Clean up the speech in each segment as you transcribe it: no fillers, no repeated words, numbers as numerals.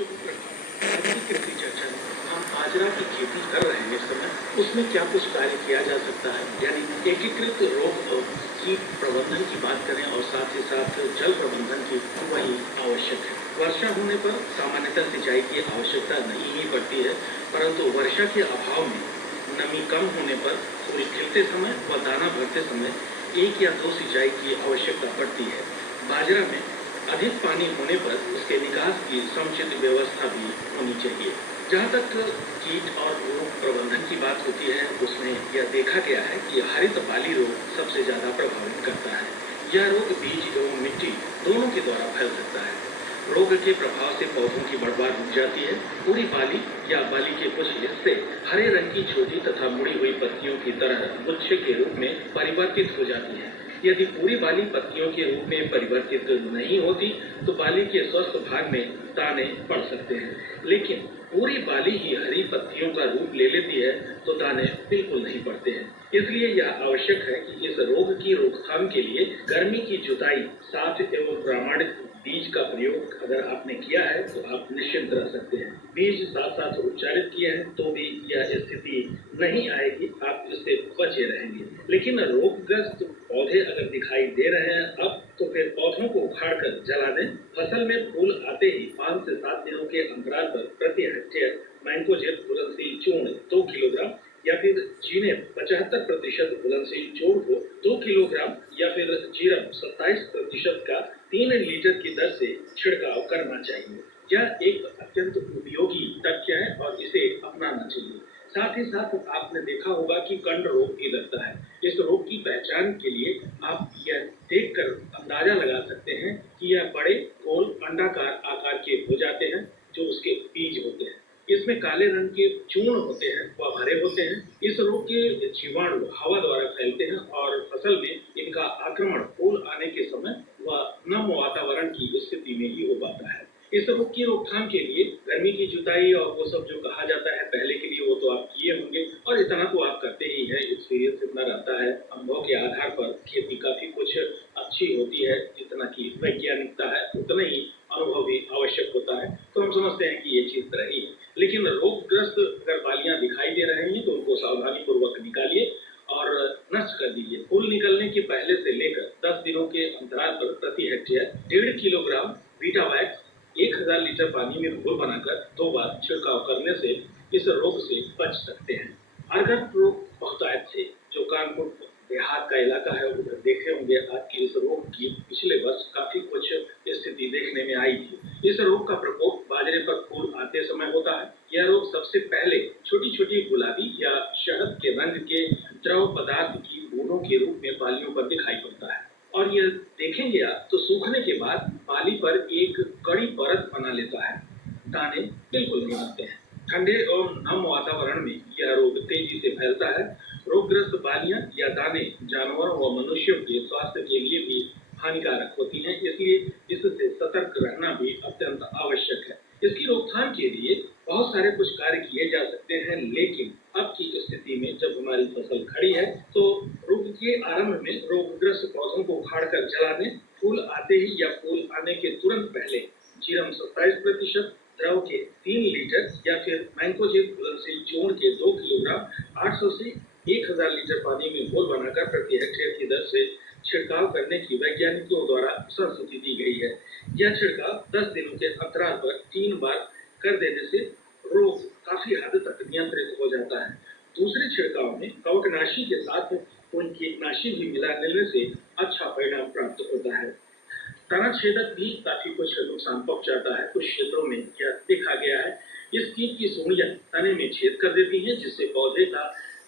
शुभ प्रभात। आज की कृषि चर्चा में हम बाजरा की खेती कर रहे हैं इस समय, उसमें क्या कुछ कार्य किया जा सकता है, यानी एकीकृत रोग और कीट प्रबंधन की बात करें और साथ ही साथ जल प्रबंधन की, वही आवश्यक है। वर्षा होने पर सामान्यतः सिंचाई की आवश्यकता नहीं ही पड़ती है, परंतु वर्षा के अभाव में नमी कम होने पर फूल खिलते समय व दाना भरते समय एक या दो सिंचाई की आवश्यकता पड़ती है। बाजरा में अधिक पानी होने पर उसके निकास की समुचित व्यवस्था भी होनी चाहिए। जहाँ तक कीट और रोग प्रबंधन की बात होती है, उसमें यह देखा गया है कि हरित बाली रोग सबसे ज्यादा प्रभावित करता है। यह रोग बीज एवं मिट्टी दोनों के द्वारा फैल सकता है। रोग के प्रभाव से पौधों की बढ़वार रुक जाती है। पूरी बाली या बाली के कुछ हिस्से हरे रंग की छोटी तथा मुड़ी हुई पत्तियों की तरह गुच्छे के रूप में परिवर्तित हो जाती है। यदि पूरी बाली पत्तियों के रूप में परिवर्तित नहीं होती तो बाली के स्वस्थ भाग में दाने पड़ सकते हैं, लेकिन पूरी बाली ही हरी पत्तियों का रूप ले लेती है तो दाने बिल्कुल नहीं पड़ते हैं। इसलिए यह आवश्यक है कि इस रोग की रोकथाम के लिए गर्मी की जुताई साफ एवं प्रामाणिक बीज का प्रयोग अगर आपने किया है तो आप निश्चिंत रह सकते हैं। बीज साथ साथ उपचारित किए हैं तो भी यह स्थिति नहीं आएगी, आप इससे बचे रहेंगे। लेकिन रोगग्रस्त पौधे अगर दिखाई दे रहे हैं अब, तो फिर पौधों को उखाड़कर जला दें। फसल में फूल आते ही 5 से 7 दिनों के अंतराल पर प्रति हेक्टेयर मैंकोजेब घुलनशील चूर्ण 2 किलोग्राम या फिर जीने 75% घुलनशील चूर्ण को 2 किलोग्राम या फिर जीरम 27% का 3 लीटर की दर से छिड़काव करना चाहिए। यह एक अत्यंत उपयोगी तथ्य है और इसे अपनाना चाहिए। साथ ही साथ आपने देखा होगा कि कंड रोग भी लगता है। इस रोग की पहचान के लिए आप यह देखकर अंदाजा लगा सकते हैं कि यह बड़े गोल अंडाकार आकार के हो जाते हैं जो उसके बीज होते हैं। इसमें काले रंग के चूर्ण होते हैं, वह भरे होते हैं। इस रोग के जीवाणु हवा द्वारा फैलते हैं और फसल में इनका आक्रमण फूल आने के समय व नम वातावरण की स्थिति में ही हो पाता है। इस रोग की रोकथाम के लिए गर्मी की जुताई और वो सब जो कहा जाता है पहले के लिए, वो तो आप किए होंगे और इतना तो आप करते ही हैं। एक्सपीरियंस इतना रहता है, अनुभव के आधार पर खेती काफी कुछ अच्छी होती है। जितना की वैज्ञानिकता है उतना ही अनुभव भी आवश्यक होता है, तो हम समझते हैं कि ये चीज रही है। लेकिन रोगग्रस्त अगर बालियां दिखाई दे रही हैं तो उनको सावधानी पूर्वक निकालिए और नष्ट कर दीजिए। फूल निकलने के पहले से लेकर 10 दिनों के अंतराल पर प्रति हेक्टेयर 1.5 किलोग्राम वीटावैक्स 1000 लीटर पानी में घोल बनाकर 2 बार छिड़काव करने से इस रोग से बच सकते हैं। अर्गट रोग बहुतायत से, जो कानपुर देहात का इलाका है, उधर देखे होंगे आपकी इस रोग की पिछले वर्ष काफी कुछ स्थिति देखने में आई थी। इस रोग का प्रकोप बाजरे पर फूल आते समय होता है। यह रोग सबसे पहले छोटी छोटी गुलाबी या शहद के रंग के द्रव पदार्थ की बूंदों के रूप में बालियों पर दिखाई पड़ता है और यह देखेंगे आप तो सूखने के बाद बाली पर एक कड़ी परत बना लेता है। दाने बिल्कुल नहीं बनते हैं। ठंडे और नम वातावरण में यह रोग तेजी से फैलता है। रोगग्रस्त बालियां या दाने जानवरों व मनुष्यों के स्वास्थ्य के लिए भी हानिकारक होती हैं, इसलिए इससे सतर्क रहना भी अत्यंत आवश्यक है। इसकी रोकथाम के लिए बहुत सारे कुछ कार्य किए जा सकते हैं, लेकिन अब की स्थिति में जब हमारी फसल खड़ी है तो रोग के आरंभ में रोगग्रस्त पौधों को उखाड़कर जला दें। फूल आते ही या फूल आने के तुरंत पहले जीरम 27% द्रव के 3 लीटर या फिर मैंकोजेब घुलनशील चूर्ण के 2 किलोग्राम 800 से 1000 लीटर पानी में घोल बनाकर प्रति हेक्टेयर की दर से छिड़काव करने की वैज्ञानिकों द्वारा संस्तुति दी गई है। यह छिड़काव 10 दिनों के अंतराल पर 3 बार कर देने से रोग काफी हद तक नियंत्रित हो जाता है। दूसरे छिड़काव में कवकनाशी के साथ कोई कीटनाशी भी मिला देने से अच्छा परिणाम प्राप्त होता है। तना छेदक भी काफी कुछ नुकसान पहुंचाता है। कुछ क्षेत्रों में यह देखा गया है। इस कीट की सूंडियां तने में छेद कर देती हैं, जिससे पौधे का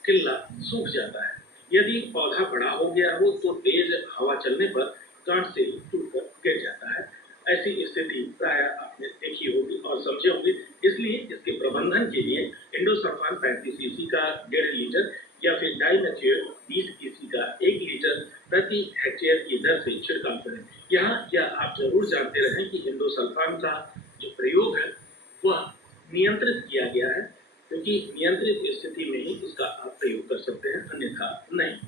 किल्ला सूख जाता है। यदि पौधा बड़ा हो गया हो तो तेज हवा चलने पर गांठ से ही टूटकर गिर जाता है। ऐसी स्थिति प्राय आपने देखी होगी और समझे होंगे। इसलिए इसके प्रबंधन के लिए इंडोसल्फान 35 सीसी का 1.5 लीटर या फिर डाइमेथियोएट 20 सीसी का 1 लीटर प्रति हेक्टेयर की दर से छिड़काव करें। यहाँ यह आप जरूर जानते रहें कि इंडोसल्फान का जो प्रयोग है वह नियंत्रित किया गया है, क्योंकि नियंत्रित स्थिति में ही इसका आप प्रयोग कर सकते हैं, अन्यथा नहीं।